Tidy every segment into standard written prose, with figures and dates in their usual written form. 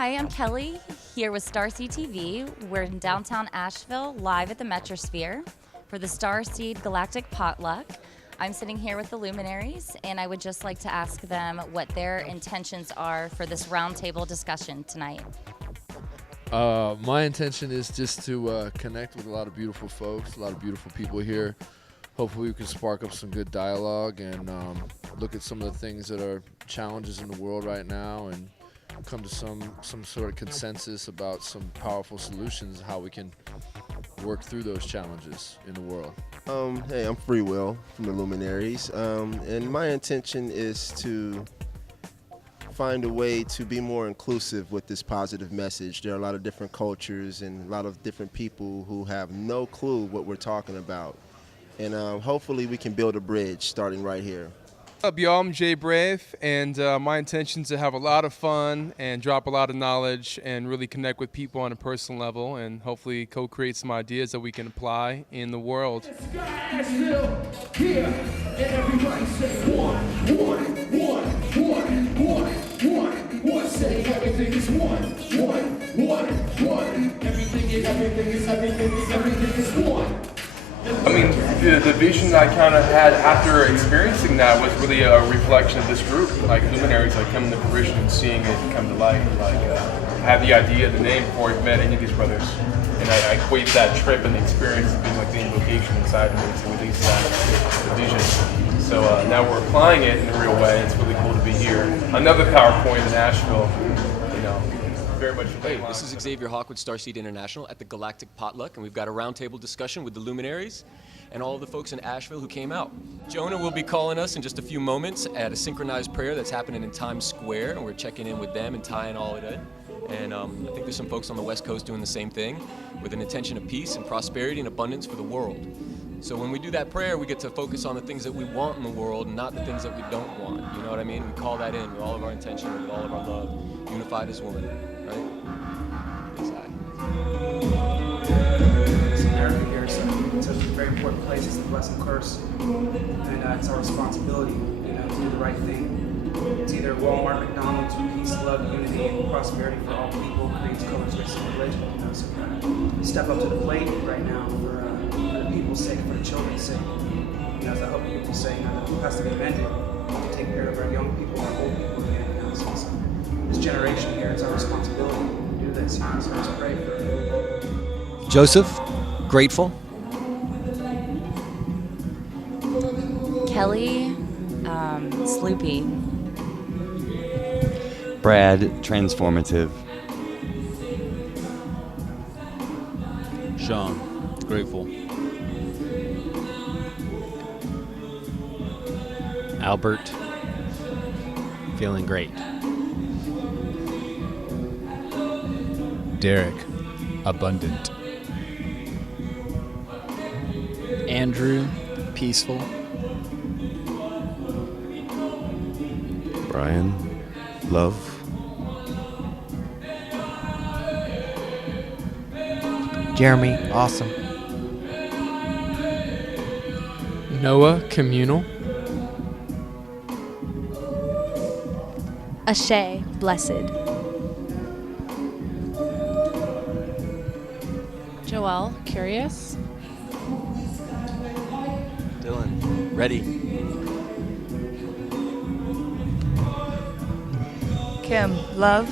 Hi, I'm Kelly, here with Starseed TV. We're in downtown Asheville, live at the Metrosphere for the Starseed Galactic Potluck. I'm sitting here with the Luminaries, and I would just like to ask them what their intentions are for this roundtable discussion tonight. My intention is just to connect with a lot of beautiful folks, a lot of beautiful people here. Hopefully we can spark up some good dialogue and look at some of the things that are challenges in the world right now and come to some sort of consensus about some powerful solutions, how we can work through those challenges in the world. Hey, I'm Free Will from the Luminaries, and my intention is to find a way to be more inclusive with this positive message. There are a lot of different cultures and a lot of different people who have no clue what we're talking about, and hopefully we can build a bridge starting right here. What's up, y'all? I'm Jay Brave, and my intention is to have a lot of fun and drop a lot of knowledge and really connect with people on a personal level and hopefully co-create some ideas that we can apply in the world. Asheville, here, and everybody say one. Say everything is one. Everything is one. I mean, the vision I kind of had after experiencing that was really a reflection of this group, like Luminaries, like coming to fruition and seeing it come to life. Like, I had the idea, the name before I met any of these brothers, and I equate that trip and the experience of being like the invocation inside of me to release that the vision. So now we're applying it in a real way. It's really cool to be here. Another PowerPoint in Asheville, you know. Very much. Hey, this is Xavier with Starseed International at the Galactic Potluck, and we've got a roundtable discussion with the Luminaries and all of the folks in Asheville who came out. Jonah will be calling us in just a few moments at a synchronized prayer that's happening in Times Square, and we're checking in with them and tying all it in. And I think there's some folks on the West Coast doing the same thing with an intention of peace and prosperity and abundance for the world. So when we do that prayer, we get to focus on the things that we want in the world and not the things that we don't want. You know what I mean? We call that in with all of our intention, with all of our love, unified as one, right? Seraphin here, so it's a very important place. It's the blessing curse, and it's our responsibility, to do the right thing. It's either Walmart, McDonald's, peace, love, unity, and prosperity for all people, creeds, colors, race, and religion. So we gotta step up to the plate right now for the people's sake, for the children's sake. As I hope people say, it has to be amended to take care of our young people, our old people again. So this generation here, it's our responsibility to do this. So let's pray for Joseph, grateful. Kelly, Sloopy. Brad, transformative. Sean, grateful. Albert, feeling great. Derek, abundant. Andrew, peaceful. Brian, love. Jeremy, awesome. Noah, communal. Ashay, blessed. Joelle, curious. Dylan, ready. Kim, love.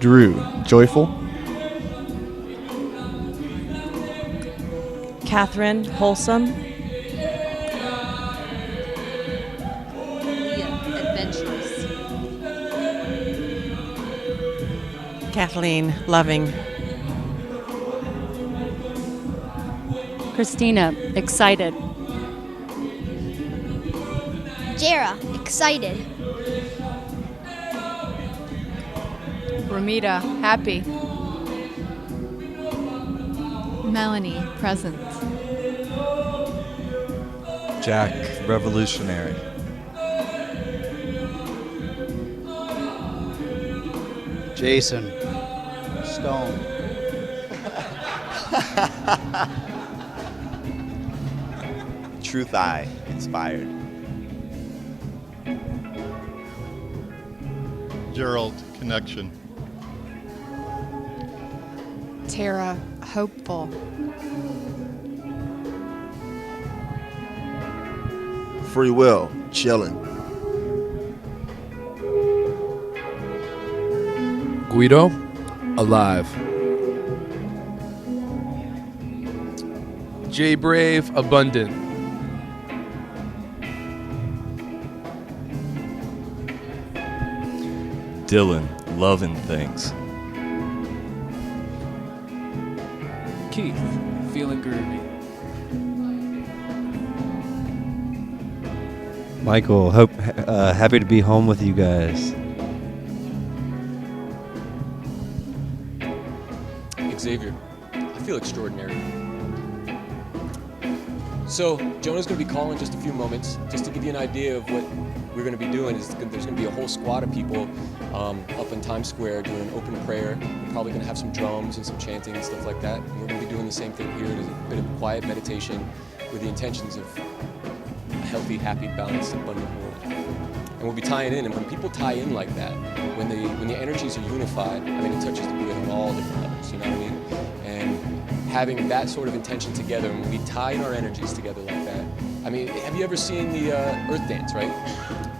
Drew, joyful. Catherine, wholesome. Adventurous. Kathleen, loving. Christina, excited. Jara, excited. Ramita, happy. Melanie, present. Jack, revolutionary. Jason, stone. Truth Eye, inspired. Gerald, connection. Tara, hopeful. Free will, chilling. Guido, alive. J Brave, abundant. Dylan, loving things. Keith, feeling groovy. Michael, happy to be home with you guys. Xavier, I feel extraordinary. So, Jonah's going to be calling in just a few moments. Just to give you an idea of what we're going to be doing, is there's going to be a whole squad of people up in Times Square doing an open prayer. We're probably going to have some drums and some chanting and stuff like that. And we're going to be doing the same thing here. There's a bit of quiet meditation with the intentions of a healthy, happy, balanced, abundant world. And we'll be tying in. And when people tie in like that, when the energies are unified, I mean, it touches the grid on all different levels, you know what I mean? And having that sort of intention together, and when we tie in our energies together like that, I mean, have you ever seen the Earth Dance, right?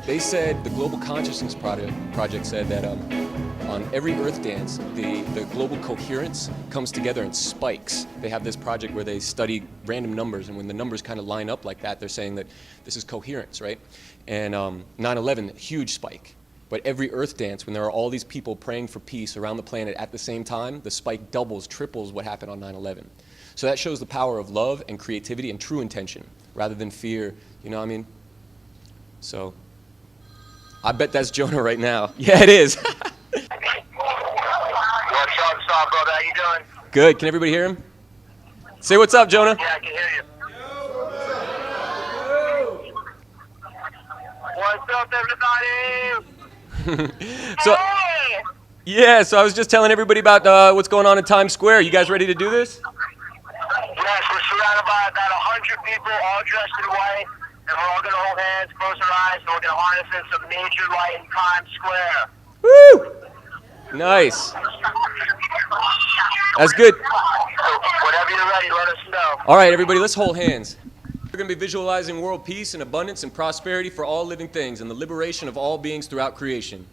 They said, the Global Consciousness Project said that on every Earth Dance, the global coherence comes together in spikes. They have this project where they study random numbers, and when the numbers kind of line up like that, they're saying that this is coherence, right? And 9/11, huge spike. But every Earth Dance, when there are all these people praying for peace around the planet at the same time, the spike doubles, triples what happened on 9/11. So that shows the power of love and creativity and true intention, rather than fear, you know what I mean? So, I bet that's Jonah right now. Yeah, it is. What's up, brother? How you doing? Good. Can everybody hear him? Say what's up, Jonah. Yeah, I can hear you. What's up, everybody? So, yeah, so I was just telling everybody about what's going on in Times Square. You guys ready to do this? Yes, we're surrounded by about 100 people, all dressed in white, and we're all going to hold hands, close our eyes, and we're going to harness in some major light in Times Square. Woo! Nice. That's good. Whenever you're ready, let us know. All right, everybody, let's hold hands. We're going to be visualizing world peace and abundance and prosperity for all living things and the liberation of all beings throughout creation.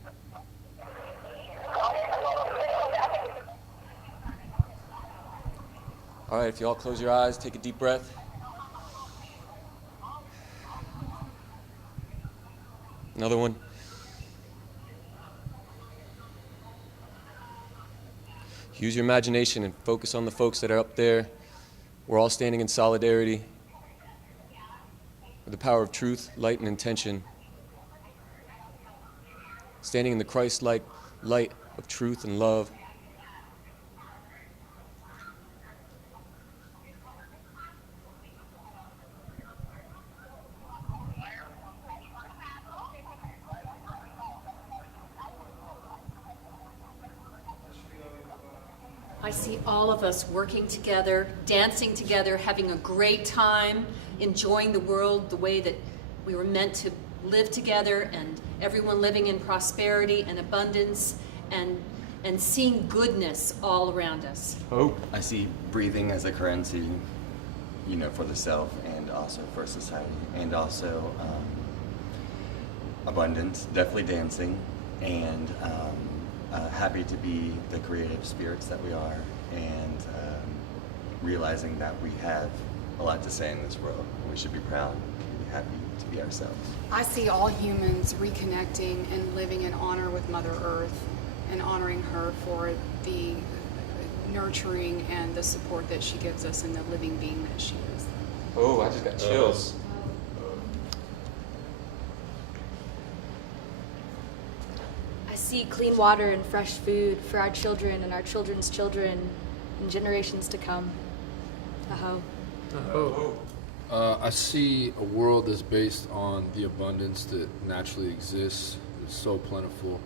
All right, if you all close your eyes, take a deep breath. Another one. Use your imagination and focus on the folks that are up there. We're all standing in solidarity with the power of truth, light, and intention. Standing in the Christ-like light of truth and love. I see all of us working together, dancing together, having a great time, enjoying the world the way that we were meant to live together, and everyone living in prosperity and abundance, and seeing goodness all around us. Oh, I see breathing as a currency, you know, for the self and also for society, and also abundance, definitely dancing, and happy to be the creative spirits that we are, and realizing that we have a lot to say in this world. We should be proud and be happy to be ourselves. I see all humans reconnecting and living in honor with Mother Earth and honoring her for the nurturing and the support that she gives us and the living being that she is. Oh, I just got chills. I see clean water and fresh food for our children and our children's children and generations to come. Aho. I see a world that's based on the abundance that naturally exists. It's so plentiful.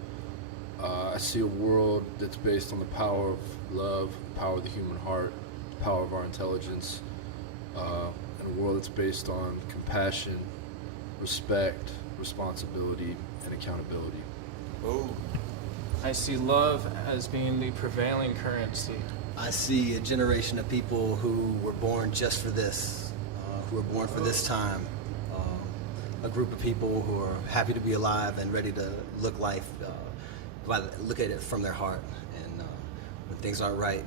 I see a world that's based on the power of love, the power of the human heart, the power of our intelligence, and a world that's based on compassion, respect, responsibility, and accountability. Oh. I see love as being the prevailing currency. I see a generation of people who were born just for this, who were born for this time. A group of people who are happy to be alive and ready to look life, look at it from their heart. And when things aren't right,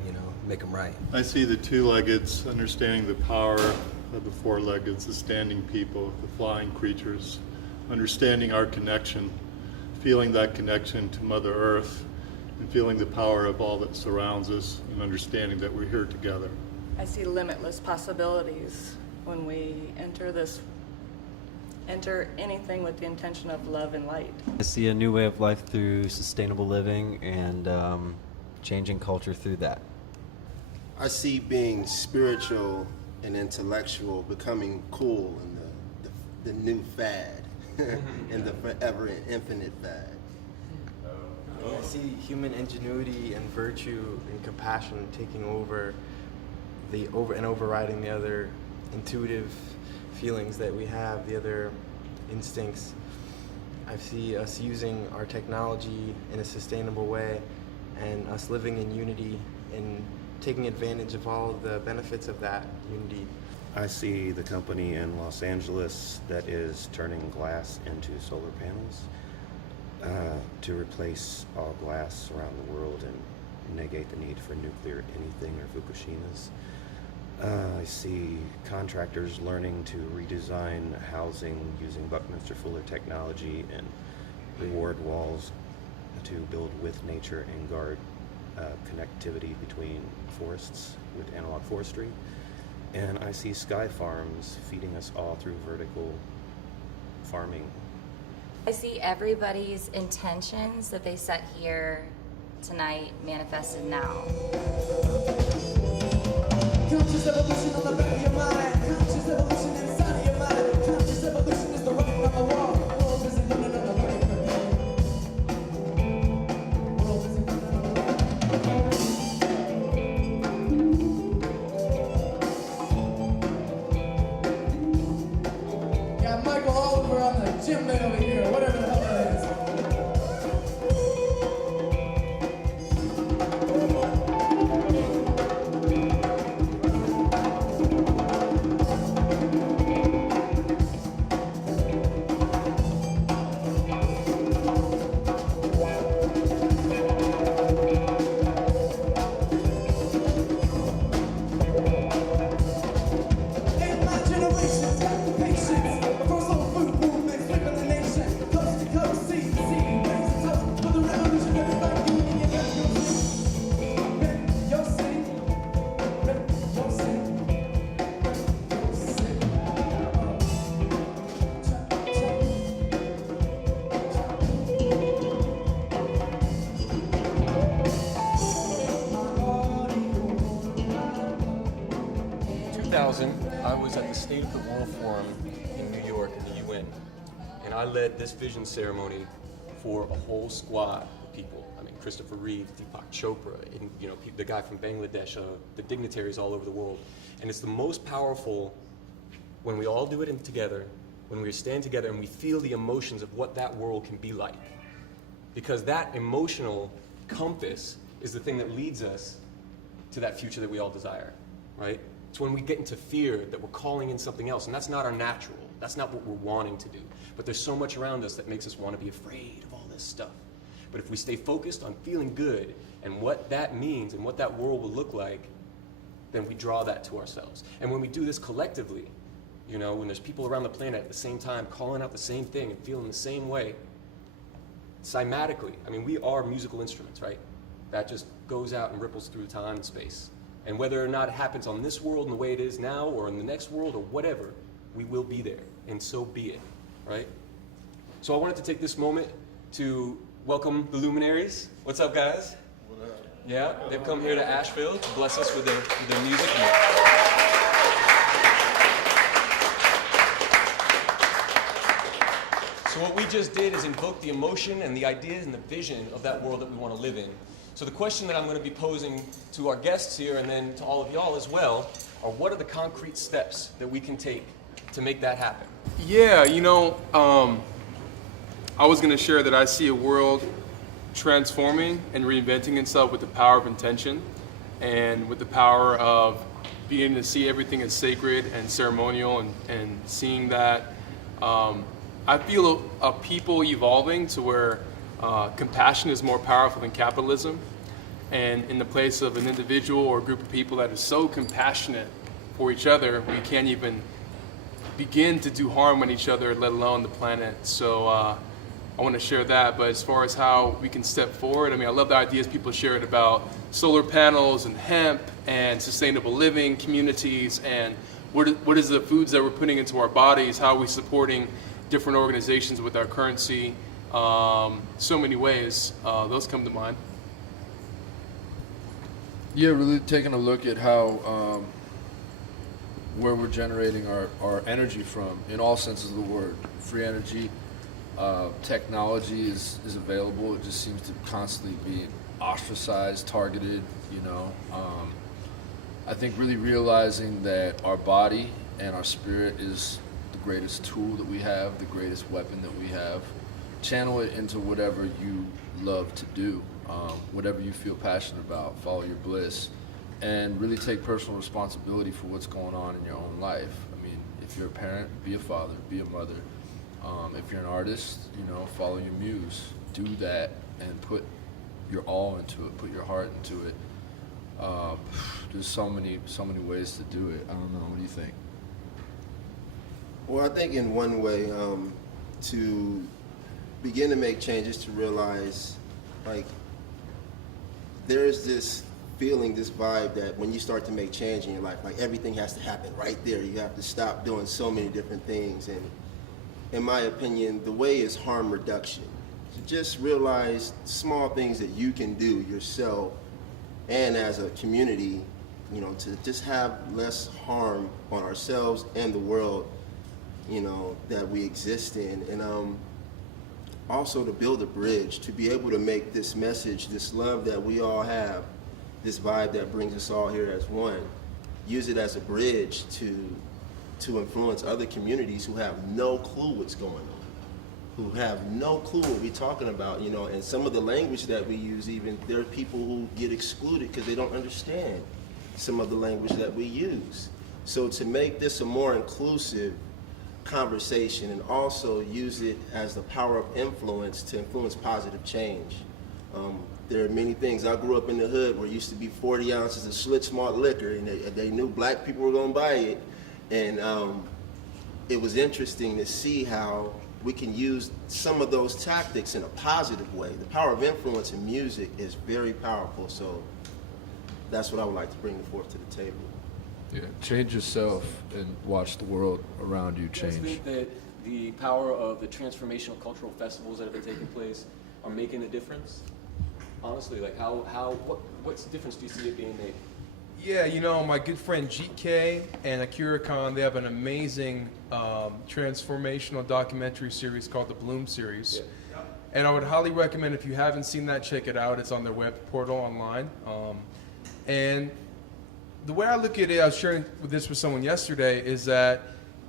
make them right. I see the two-leggeds understanding the power of the four-leggeds, the standing people, the flying creatures, understanding our connection, feeling that connection to Mother Earth, and feeling the power of all that surrounds us, and understanding that we're here together. I see limitless possibilities when we enter anything with the intention of love and light. I see a new way of life through sustainable living and changing culture through that. I see being spiritual and intellectual becoming cool and the new fad and the forever and infinite fad. I see human ingenuity and virtue and compassion taking over and overriding the other intuitive feelings that we have, the other instincts. I see us using our technology in a sustainable way and us living in unity and taking advantage of all of the benefits of that unity. I see the company in Los Angeles that is turning glass into solar panels to replace all glass around the world and negate the need for nuclear anything or Fukushimas. I see contractors learning to redesign housing using Buckminster Fuller technology and reward walls to build with nature and guard connectivity between forests with analog forestry. And I see sky farms feeding us all through vertical farming. I see everybody's intentions that they set here tonight manifested now. Conscious evolution on the back of your mind. Conscious evolution inside of your mind. Conscious evolution is the writing on the wall. World isn't running on the writing. World isn't running on the writing. Got Michael Oliver on the gym man over here, whatever the hell that is. 2000, I was at the State of the World Forum in New York in the UN, and I led this vision ceremony for a whole squad of people. I mean, Christopher Reeve, Deepak Chopra, and, the guy from Bangladesh, the dignitaries all over the world. And it's the most powerful when we all do it together, when we stand together and we feel the emotions of what that world can be like. Because that emotional compass is the thing that leads us to that future that we all desire, right? It's when we get into fear that we're calling in something else, and that's not our natural. That's not what we're wanting to do. But there's so much around us that makes us want to be afraid of all this stuff. But if we stay focused on feeling good and what that means and what that world will look like, then we draw that to ourselves. And when we do this collectively, when there's people around the planet at the same time calling out the same thing and feeling the same way, cymatically, we are musical instruments, right? That just goes out and ripples through time and space. And whether or not it happens on this world in the way it is now or in the next world or whatever, we will be there, and so be it, right? So I wanted to take this moment to welcome the Luminaries. What's up, guys? What up? Yeah, they've come here to Asheville to bless us with their music. So what we just did is invoke the emotion and the ideas and the vision of that world that we want to live in. So the question that I'm going to be posing to our guests here and then to all of y'all as well are, what are the concrete steps that we can take to make that happen? Yeah, I was going to share that I see a world transforming and reinventing itself with the power of intention and with the power of beginning to see everything as sacred and ceremonial and seeing that. I feel a people evolving to where compassion is more powerful than capitalism. And in the place of an individual or a group of people that is so compassionate for each other, we can't even begin to do harm on each other, let alone the planet. So I want to share that. But as far as how we can step forward, I mean, I love the ideas people shared about solar panels and hemp and sustainable living communities and what is the foods that we're putting into our bodies, how are we supporting different organizations with our currency, so many ways. Those come to mind. Yeah, really taking a look at how, where we're generating our energy from, in all senses of the word. Free energy, technology is available. It just seems to constantly be ostracized, targeted, you know. I think really realizing that our body and our spirit is the greatest tool that we have, the greatest weapon that we have. Channel it into whatever you love to do, whatever you feel passionate about, follow your bliss, and really take personal responsibility for what's going on in your own life. I mean, if you're a parent, be a father, be a mother. If you're an artist, you know, follow your muse. Do that and put your all into it, put your heart into it. There's so many ways to do it. I don't know, what do you think? Well, I think in one way, to begin to make changes, to realize, like, there's this feeling, this vibe that when you start to make change in your life, like everything has to happen right there. You have to stop doing so many different things. And in my opinion, the way is harm reduction. So just realize small things that you can do yourself and as a community, you know, to just have less harm on ourselves and the world, you know, that we exist in. And also to build a bridge, to be able to make this message, this love that we all have, this vibe that brings us all here as one, use it as a bridge to influence other communities who have no clue what's going on, who have no clue what we're talking about, you know. And some of the language that we use, even there are people who get excluded because they don't understand some of the language that we use. So to make this a more inclusive conversation and also use it as the power of influence to influence positive change. There are many things. I grew up in the hood where it used to be 40 ounces of Schlitz malt liquor, and they knew black people were going to buy it. And it was interesting to see how we can use some of those tactics in a positive way. The power of influence in music is very powerful. So that's what I would like to bring forth to the table. Yeah, change yourself and watch the world around you Do you guys change. think that the power of the transformational cultural festivals that have been taking place are making a difference? Honestly, like what's the difference do you see it being made? Yeah, you know, my good friend GK and Akira Khan, they have an amazing transformational documentary series called the Bloom Series. Yeah. And I would highly recommend, if you haven't seen that, check it out. It's on their web portal online. And the way I look at it, I was sharing this with someone yesterday, is that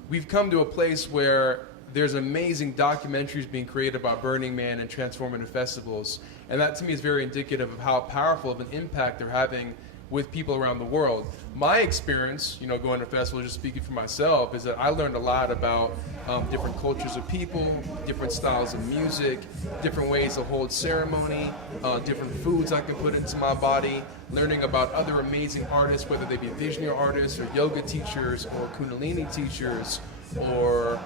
we've come to a place where there's amazing documentaries being created about Burning Man and transformative festivals. And that to me is very indicative of how powerful of an impact they're having with people around the world. My experience, you know, going to festivals, just speaking for myself, is that I learned a lot about different cultures of people, different styles of music, different ways to hold ceremony, different foods I can put into my body, learning about other amazing artists, whether they be visionary artists or yoga teachers or Kundalini teachers, or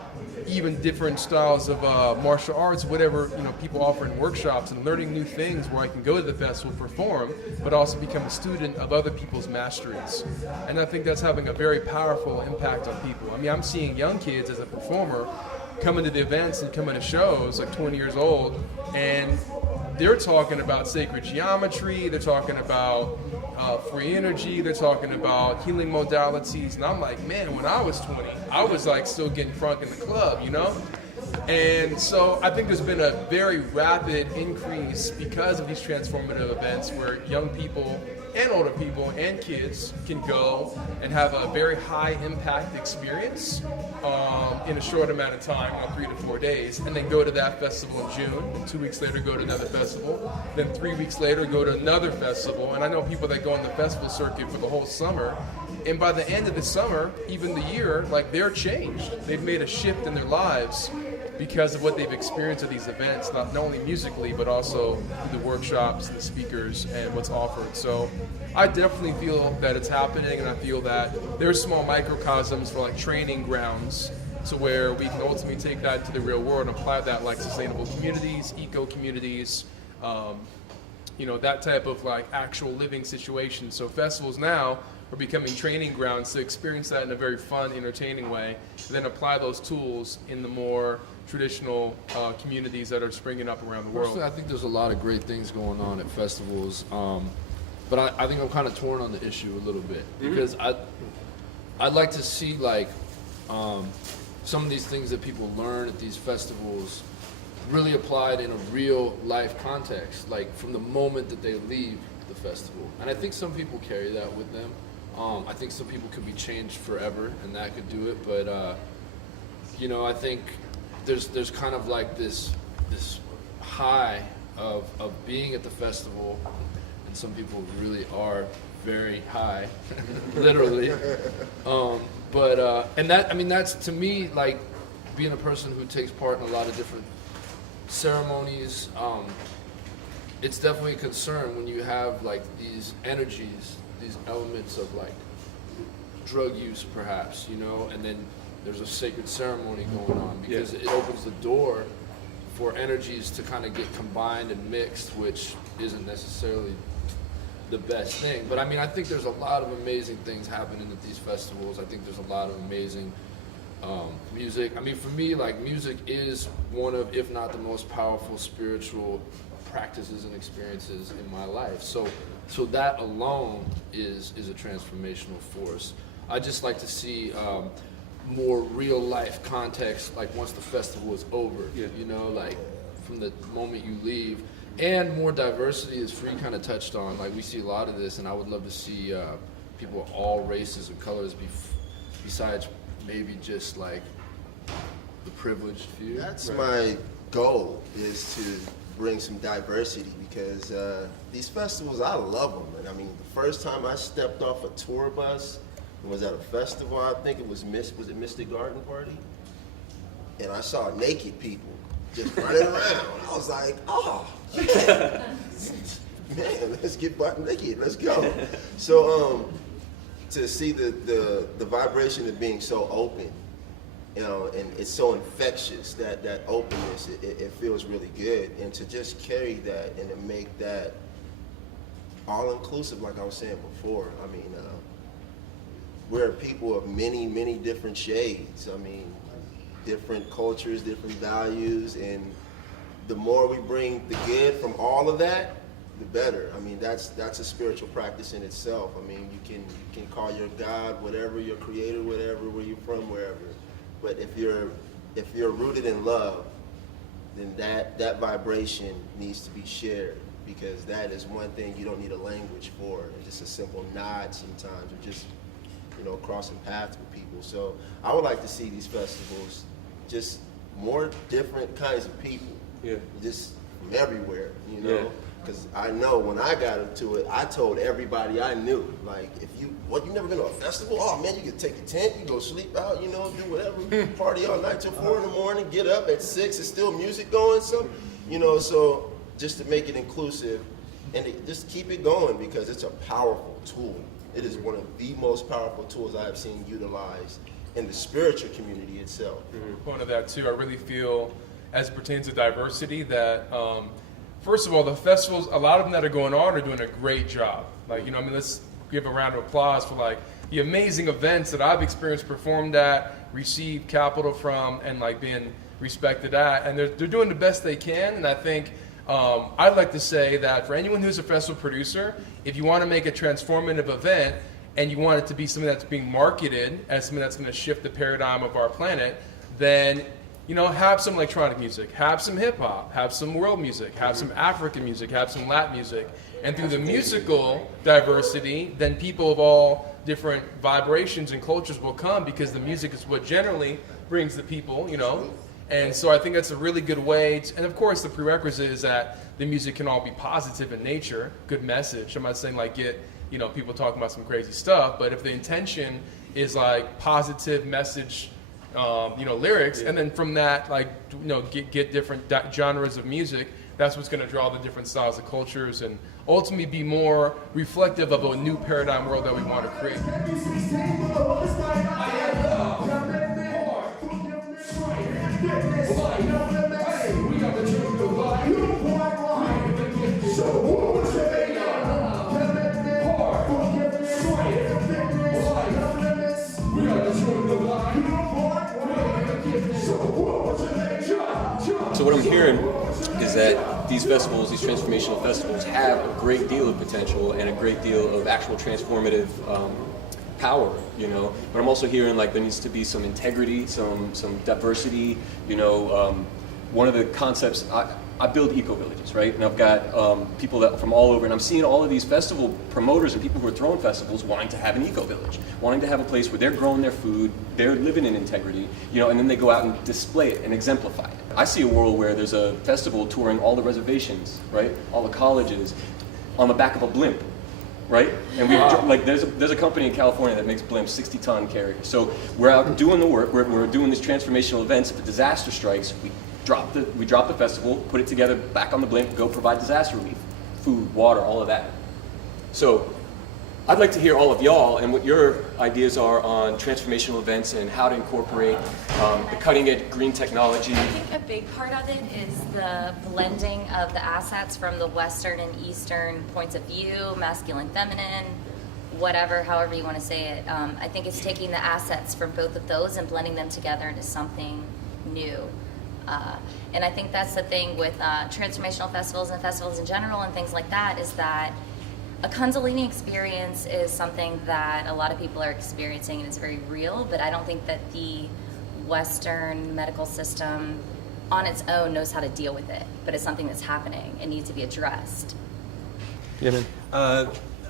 even different styles of martial arts, whatever, you know, people offering workshops, and learning new things where I can go to the festival, perform, but also become a student of other people's masteries. And I think that's having a very powerful impact on people. I mean, I'm seeing young kids as a performer coming to the events and coming to shows, like 20 years old, and they're talking about sacred geometry, they're talking about free energy, they're talking about healing modalities, and I'm like, man, when I was 20, I was like still getting drunk in the club, you know? And so I think there's been a very rapid increase because of these transformative events where young people and older people and kids can go and have a very high impact experience in a short amount of time, 3 to 4 days, and then go to that festival in June, and 2 weeks later go to another festival, then 3 weeks later go to another festival. And I know people that go on the festival circuit for the whole summer, and by the end of the summer, even the year, like, they're changed. They've made a shift in their lives because of what they've experienced at these events, not only musically, but also through the workshops and the speakers and what's offered. So I definitely feel that it's happening, and I feel that there's small microcosms for like training grounds, so where we can ultimately take that to the real world and apply that, like sustainable communities, eco communities, that type of like actual living situation. So festivals now are becoming training grounds to experience that in a very fun, entertaining way, and then apply those tools in the more traditional communities that are springing up around the world. Personally, I think there's a lot of great things going on at festivals, but I think I'm kind of torn on the issue a little bit, because I'd like to see like some of these things that people learn at these festivals really applied in a real life context, like from the moment that they leave the festival. And I think some people carry that with them. I think some people could be changed forever, and that could do it. But I think there's kind of like this high of being at the festival, and some people really are very high, literally. That's to me like being a person who takes part in a lot of different ceremonies. It's definitely a concern when you have like these energies, these elements of like drug use perhaps, and then there's a sacred ceremony going on, because it opens the door for energies to kind of get combined and mixed, which isn't necessarily the best thing. But I think there's a lot of amazing things happening at these festivals. I think there's a lot of amazing music. For me, like, music is one of, if not the most powerful spiritual practices and experiences in my life. So that alone is a transformational force. I just like to see more real life context, like once the festival is over, like from the moment you leave, and more diversity, as Free kind of touched on. Like, we see a lot of this, and I would love to see people of all races and colors besides maybe just like the privileged few. That's my goal, is to bring some diversity, because these festivals, I love them. And the first time I stepped off a tour bus was at a festival. I think it was Mystic Garden Party, and I saw naked people just running around. I was like, oh yeah, man, let's get butt naked, let's go. So to see the vibration of being so open, and it's so infectious, that openness, it feels really good. And to just carry that and to make that all inclusive, like I was saying before. We're people of many, many different shades. Different cultures, different values, and the more we bring the good from all of that, the better. That's a spiritual practice in itself. You can call your God whatever, your creator whatever, where you're from, wherever. But if you're rooted in love, then that vibration needs to be shared, because that is one thing you don't need a language for. It's just a simple nod sometimes, or just crossing paths with people. So I would like to see these festivals just more different kinds of people, just from everywhere, because I know when I got into it, I told everybody I knew, like, you never been to a festival? Oh man, you can take a tent, you go sleep out, do whatever, party all night till 4 in the morning, get up at 6, there's still music going, so just to make it inclusive and just keep it going, because it's a powerful tool. It is one of the most powerful tools I have seen utilized in the spiritual community itself. Point of that too, I really feel, as it pertains to diversity, that first of all, the festivals, a lot of them that are going on are doing a great job. Let's give a round of applause for like the amazing events that I've experienced, performed at, received capital from, and like being respected at, and they're doing the best they can. And I think I'd like to say that for anyone who's a festival producer, if you want to make a transformative event and you want it to be something that's being marketed as something that's going to shift the paradigm of our planet, then have some electronic music, have some hip hop, have some world music, have some African music, have some Latin music, And through the musical diversity, then people of all different vibrations and cultures will come, because the music is what generally brings the people, you know. And so I think that's a really good way and of course the prerequisite is that the music can all be positive in nature, good message. I'm not saying like get, you know, people talking about some crazy stuff, but if the intention is like positive message, you know, lyrics, and then from that, like, you know, get different genres of music, that's what's going to draw the different styles of cultures and ultimately be more reflective of a new paradigm world that we want to create. So what I'm hearing is that these festivals, these transformational festivals, have a great deal of potential and a great deal of actual transformative power, you know. But I'm also hearing like there needs to be some integrity, some diversity, you know. One of the concepts, I build eco-villages, right? And I've got people that from all over, and I'm seeing all of these festival promoters and people who are throwing festivals wanting to have an eco-village, wanting to have a place where they're growing their food, they're living in integrity, you know, and then they go out and display it and exemplify it. I see a world where there's a festival touring all the reservations, right? All the colleges, on the back of a blimp, right? And we like there's a company in California that makes blimps, 60-ton carriers. So we're out doing the work, we're doing these transformational events. If a disaster strikes, we drop the festival, put it together, back on the blimp, go provide disaster relief, food, water, all of that. So I'd like to hear all of y'all and what your ideas are on transformational events and how to incorporate the cutting edge green technology. I think a big part of it is the blending of the assets from the Western and Eastern points of view, masculine, feminine, whatever, however you want to say it. I think it's taking the assets from both of those and blending them together into something new. And I think that's the thing with transformational festivals and festivals in general and things like that, is that a Kundalini experience is something that a lot of people are experiencing and it's very real, but I don't think that the Western medical system on its own knows how to deal with it, but it's something that's happening and needs to be addressed. Yeah, man.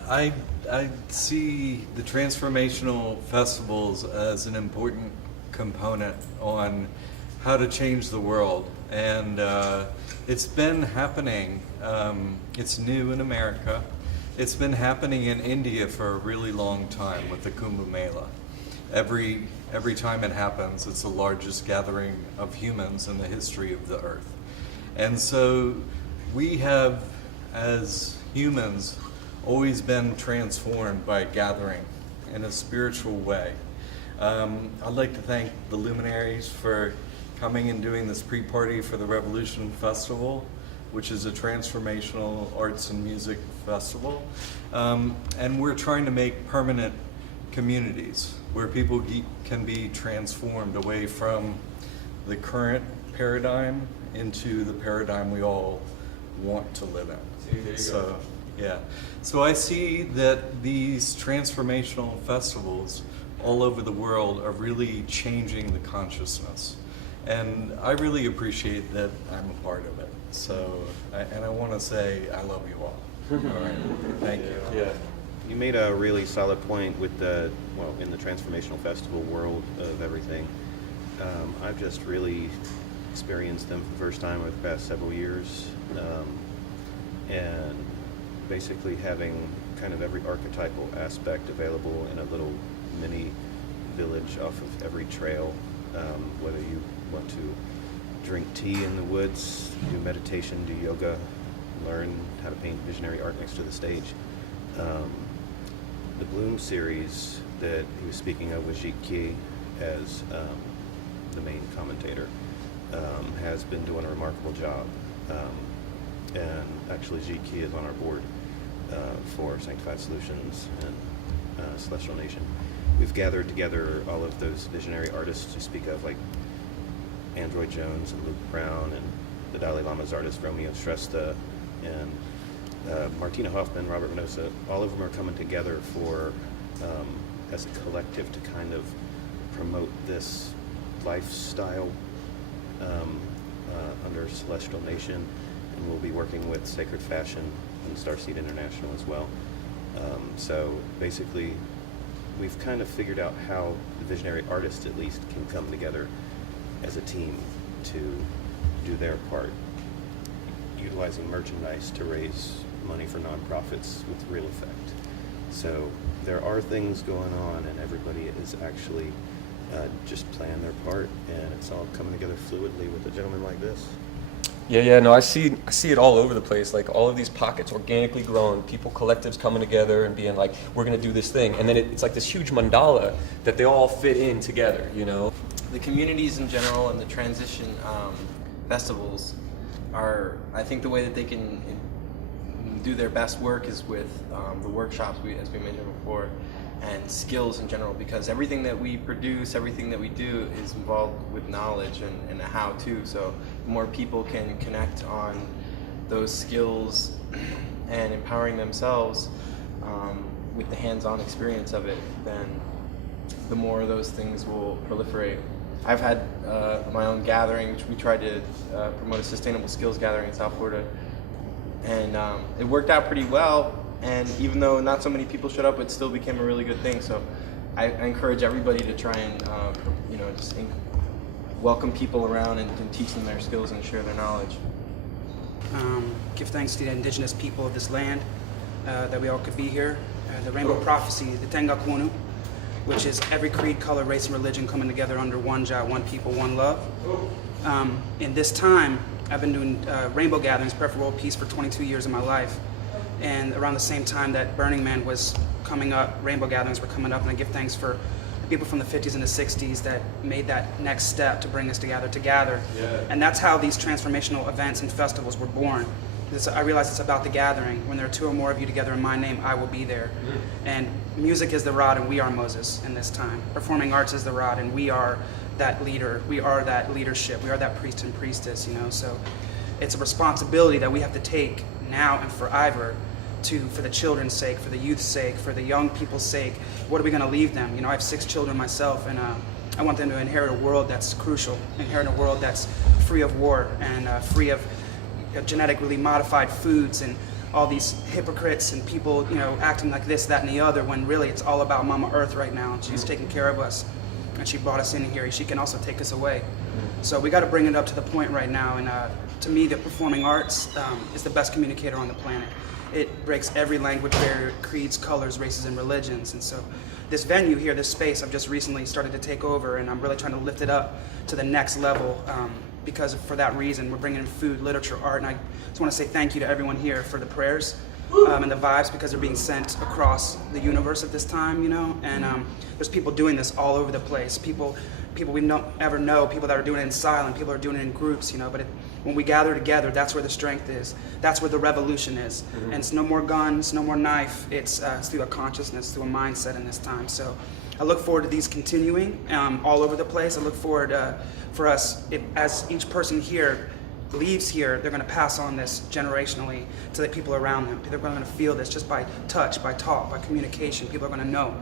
I see the transformational festivals as an important component on how to change the world, and it's been happening. It's new in America. It's been happening in India for a really long time with the Kumbh Mela. Every time it happens, it's the largest gathering of humans in the history of the earth. And so we have, as humans, always been transformed by gathering in a spiritual way. I'd like to thank the Luminaries for coming and doing this pre-party for the Revolution Festival, which is a transformational arts and music festival. And we're trying to make permanent communities where people can be transformed away from the current paradigm into the paradigm we all want to live in. So, yeah. So I see that these transformational festivals all over the world are really changing the consciousness. And I really appreciate that I'm a part of it. So, and I want to say I love you all. All right, thank you. Yeah. You made a really solid point with the, well, in the transformational festival world of everything. I've just really experienced them for the first time over the past several years. And basically having kind of every archetypal aspect available in a little mini village off of every trail, whether you want to drink tea in the woods, do meditation, do yoga, learn how to paint visionary art next to the stage. The Bloom series that he was speaking of with Xavier as the main commentator has been doing a remarkable job. And actually Xavier is on our board for Sanctified Solutions and Celestial Nation. We've gathered together all of those visionary artists to speak of, like Android Jones and Luke Brown and the Dalai Lama's artist Romeo Shrestha and Martina Hoffman, Robert Minosa. All of them are coming together for as a collective to kind of promote this lifestyle under Celestial Nation, and we'll be working with Sacred Fashion in Starseed International as well. So basically, we've kind of figured out how the visionary artists, at least, can come together as a team to do their part, utilizing merchandise to raise money for nonprofits with real effect. So there are things going on, and everybody is actually just playing their part, and it's all coming together fluidly with a gentleman like this. Yeah, no, I see it all over the place. Like all of these pockets organically growing, people, collectives coming together and being like, we're going to do this thing, and then it's like this huge mandala that they all fit in together. You know, the communities in general and the transition festivals are, I think, the way that they can do their best work is with the workshops, as we mentioned before, and skills in general, because everything that we produce, everything that we do is involved with knowledge and a how-to. So the more people can connect on those skills and empowering themselves with the hands-on experience of it, then the more those things will proliferate. I've had my own gathering, which we tried to promote a sustainable skills gathering in South Florida, and it worked out pretty well. And even though not so many people showed up, it still became a really good thing. So I encourage everybody to try and just welcome people around and teach them their skills and share their knowledge. Give thanks to the indigenous people of this land that we all could be here. The Rainbow Prophecy, the Tenga Kunu, which is every creed, color, race, and religion coming together under one Jah, one people, one love. In this time, I've been doing rainbow gatherings, prayer for world peace, for 22 years of my life. And around the same time that Burning Man was coming up, rainbow gatherings were coming up, and I give thanks for the people from the 50s and the 60s that made that next step to bring us together. Yeah. And that's how these transformational events and festivals were born. I realize it's about the gathering. When there are two or more of you together in my name, I will be there. And music is the rod, and we are Moses in this time. Performing arts is the rod, and we are that leader. We are that leadership. We are that priest and priestess, So it's a responsibility that we have to take now and forever, for the children's sake, for the youth's sake, for the young people's sake. What are we going to leave them? I have 6 children myself, and I want them to inherit a world that's crucial, inherit a world that's free of war and free of genetically modified foods and all these hypocrites and people, acting like this, that, and the other, when really it's all about Mama Earth right now. And she's taking care of us, and she brought us in here. She can also take us away. So we got to bring it up to the point right now. And to me, the performing arts is the best communicator on the planet. It breaks every language barrier, creeds, colors, races, and religions. And so this venue here, this space, I've just recently started to take over, and I'm really trying to lift it up to the next level because for that reason, we're bringing in food, literature, art, and I just want to say thank you to everyone here for the prayers and the vibes, because they're being sent across the universe at this time, and there's people doing this all over the place. People we don't ever know, people that are doing it in silence, people are doing it in groups, but when we gather together, that's where the strength is. That's where the revolution is. And it's no more guns, no more knife. It's through a consciousness, through a mindset in this time. So I look forward to these continuing all over the place. I look forward for us, as each person here leaves here, they're going to pass on this generationally to the people around them. They're going to feel this just by touch, by talk, by communication. People are going to know.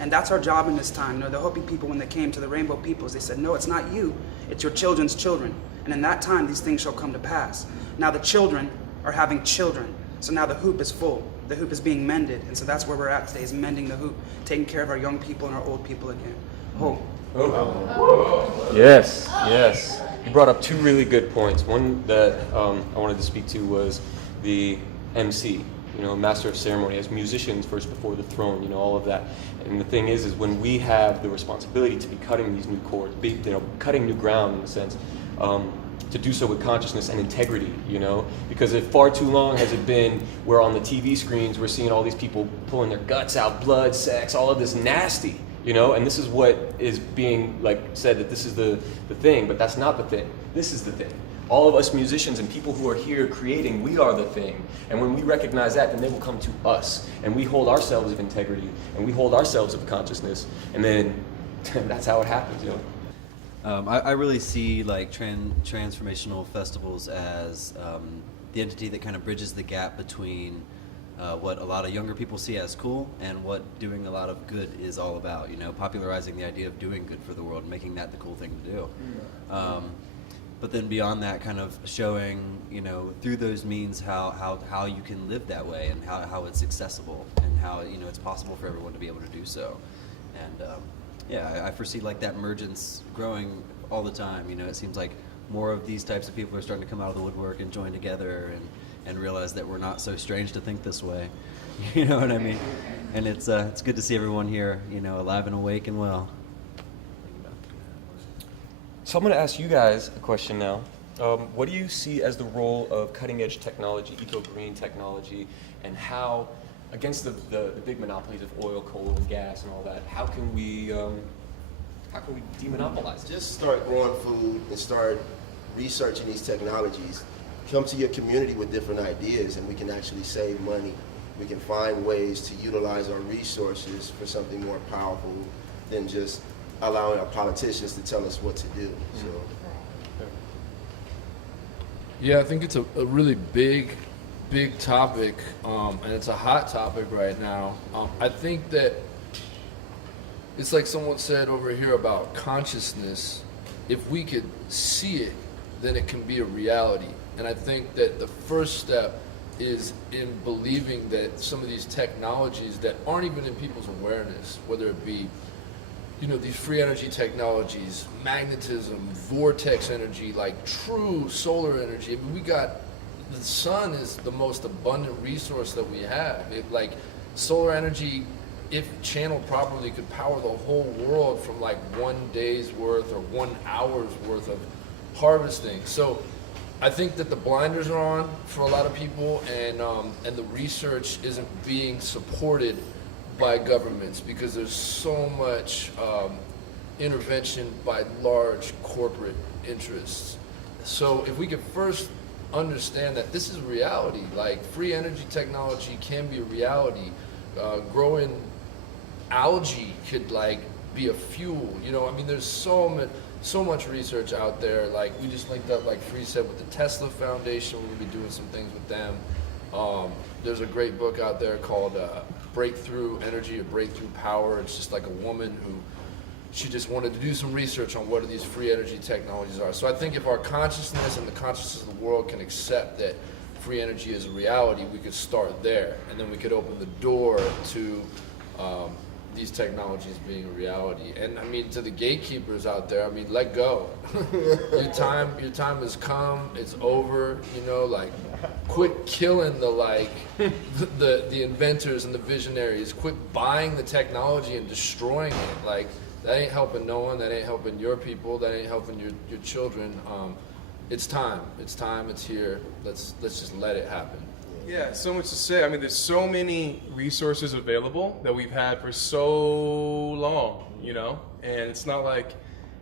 And that's our job in this time. The Hopi people, when they came to the Rainbow Peoples, they said, no, it's not you, it's your children's children. And in that time, these things shall come to pass. Now the children are having children. So now the hoop is full. The hoop is being mended. And so that's where we're at today, is mending the hoop, taking care of our young people and our old people again. Yes. You brought up 2 really good points. One that I wanted to speak to was the MC, master of ceremony, as musicians first before the throne, all of that. And the thing is when we have the responsibility to be cutting these new chords, cutting new ground in a sense, to do so with consciousness and integrity, because if far too long has it been where on the TV screens we're seeing all these people pulling their guts out, blood, sex, all of this nasty, and this is what is being said, that this is the thing, but that's not the thing. This is the thing. All of us musicians and people who are here creating, we are the thing. And when we recognize that, then they will come to us. And we hold ourselves of integrity, and we hold ourselves of consciousness, and then that's how it happens, I really see transformational festivals as the entity that kind of bridges the gap between what a lot of younger people see as cool and what doing a lot of good is all about, popularizing the idea of doing good for the world and making that the cool thing to do. but then beyond that, kind of showing, through those means how you can live that way, and how it's accessible, and how, it's possible for everyone to be able to do so. And I foresee like that emergence growing all the time. It seems like more of these types of people are starting to come out of the woodwork and join together and realize that we're not so strange to think this way. You know what I mean? And it's good to see everyone here, alive and awake and well. So I'm going to ask you guys a question now. What do you see as the role of cutting-edge technology, eco-green technology, and how, against the big monopolies of oil, coal, and gas and all that, how can we demonopolize it? Just start growing food and start researching these technologies. Come to your community with different ideas, and we can actually save money. We can find ways to utilize our resources for something more powerful than just allowing our politicians to tell us what to do. So, yeah, I think it's a really big topic, and it's a hot topic right now. I think that it's like someone said over here about consciousness. If we could see it, then it can be a reality. And I think that the first step is in believing that some of these technologies that aren't even in people's awareness, whether it be these free energy technologies, magnetism, vortex energy, like true solar energy. I mean, the sun is the most abundant resource that we have. Like solar energy, if channeled properly, could power the whole world from like 1 day's worth or 1 hour's worth of harvesting. So I think that the blinders are on for a lot of people, and the research isn't being supported by governments because there's so much intervention by large corporate interests. So if we could first understand that this is a reality, like free energy technology can be a reality. Growing algae could like be a fuel. I mean, there's so much research out there. Like we just linked up, like Free said, with the Tesla Foundation. We'll be doing some things with them. There's a great book out there called Breakthrough Energy or Breakthrough Power. It's just like a woman who, she just wanted to do some research on what these free energy technologies are. So I think if our consciousness and the consciousness of the world can accept that free energy is a reality, we could start there, and then we could open the door to these technologies being a reality. And I mean, to the gatekeepers out there, I mean, let go. Your time has come. It's over. Like, quit killing the inventors and the visionaries. Quit buying the technology and destroying it. Like, that ain't helping no one. That ain't helping your people. That ain't helping your children. It's time. It's here. Let's just let it happen. Yeah, so much to say. I mean, there's so many resources available that we've had for so long, and it's not like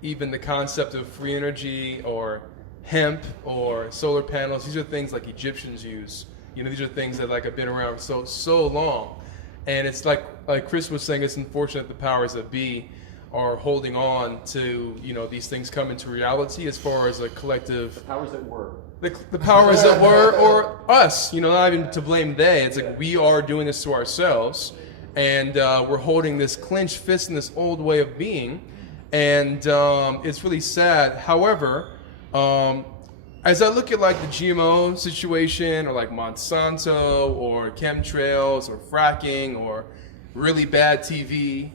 even the concept of free energy or hemp or solar panels. These are things like Egyptians use. These are things that like have been around so long, and it's like Chris was saying, it's unfortunate the powers that be are holding on to these things coming to reality as far as a collective. The powers that were. The powers that were, or us, not even to blame they. It's like we are doing this to ourselves, and we're holding this clenched fist in this old way of being, and it's really sad. However, as I look at like the GMO situation, or like Monsanto, or chemtrails, or fracking, or really bad TV,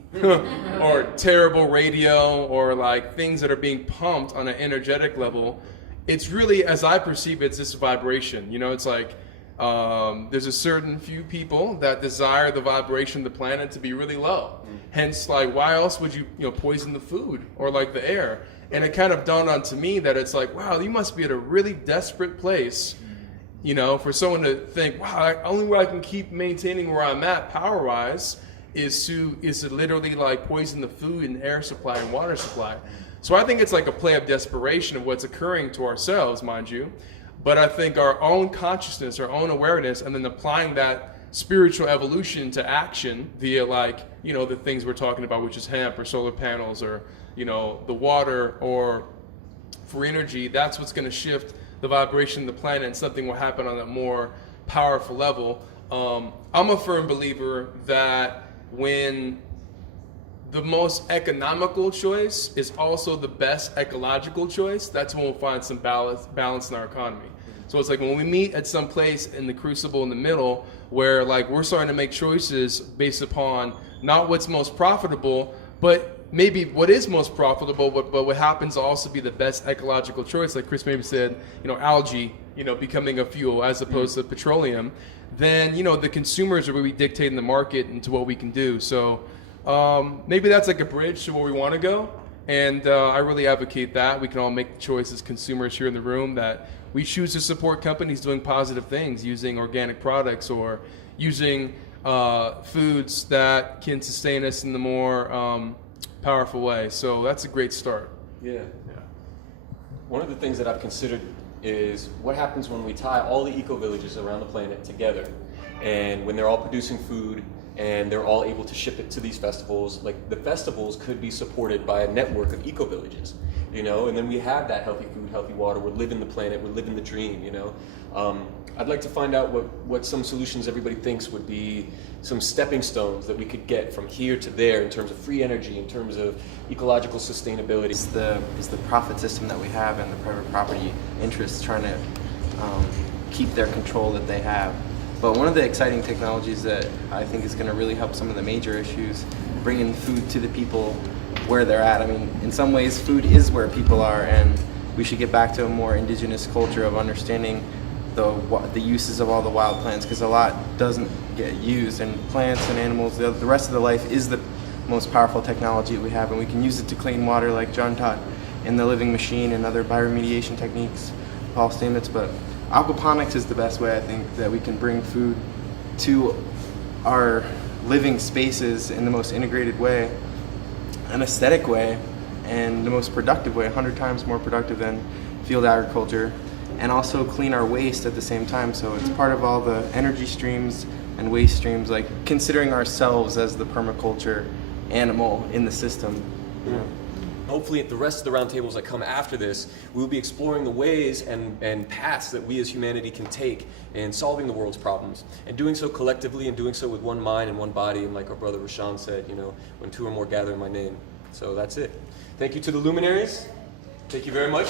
or terrible radio, or like things that are being pumped on an energetic level, it's really, as I perceive it, it's this vibration. It's like there's a certain few people that desire the vibration of the planet to be really low. Hence, like, why else would you poison the food or like the air? And it kind of dawned on to me that it's like, wow, you must be at a really desperate place, for someone to think, wow, only way I can keep maintaining where I'm at power-wise is to literally like poison the food and air supply and water supply. So I think it's like a play of desperation of what's occurring to ourselves, mind you. But I think our own consciousness, our own awareness, and then applying that spiritual evolution to action via like, the things we're talking about, which is hemp or solar panels or, the water or free energy, that's what's going to shift the vibration of the planet, and something will happen on a more powerful level. I'm a firm believer that when the most economical choice is also the best ecological choice, that's when we'll find some balance in our economy. So it's like when we meet at some place in the crucible in the middle where like we're starting to make choices based upon not what's most profitable, but maybe what is most profitable, but what happens to also be the best ecological choice, like Chris maybe said, algae, becoming a fuel as opposed to petroleum, then, the consumers are really dictating the market into what we can do. So maybe that's like a bridge to where we want to go. And I really advocate that. We can all make the choice as consumers here in the room that we choose to support companies doing positive things, using organic products or using foods that can sustain us in the more powerful way. So that's a great start. Yeah. One of the things that I've considered is what happens when we tie all the eco-villages around the planet together, and when they're all producing food and they're all able to ship it to these festivals. Like the festivals could be supported by a network of eco-villages, and then we have that healthy food, healthy water, we're living the planet, we're living the dream, I'd like to find out what some solutions everybody thinks would be some stepping stones that we could get from here to there in terms of free energy, in terms of ecological sustainability. It's the profit system that we have and the private property interests trying to keep their control that they have. But one of the exciting technologies that I think is going to really help some of the major issues, bringing food to the people where they're at. I mean, in some ways, food is where people are, and we should get back to a more indigenous culture of understanding the uses of all the wild plants, because a lot doesn't get used, and plants and animals, the rest of the life is the most powerful technology that we have, and we can use it to clean water like John taught in the living machine and other bioremediation techniques, Paul Stamets. But aquaponics is the best way, I think, that we can bring food to our living spaces in the most integrated way, an aesthetic way, and the most productive way, 100 times more productive than field agriculture, and also clean our waste at the same time. So it's part of all the energy streams and waste streams, like considering ourselves as the permaculture animal in the system. Hopefully at the rest of the roundtables that come after this, we'll be exploring the ways and paths that we as humanity can take in solving the world's problems, and doing so collectively and doing so with one mind and one body, and like our brother Rashawn said, when two or more gather in my name. So that's it. Thank you to the Luminaries. Thank you very much.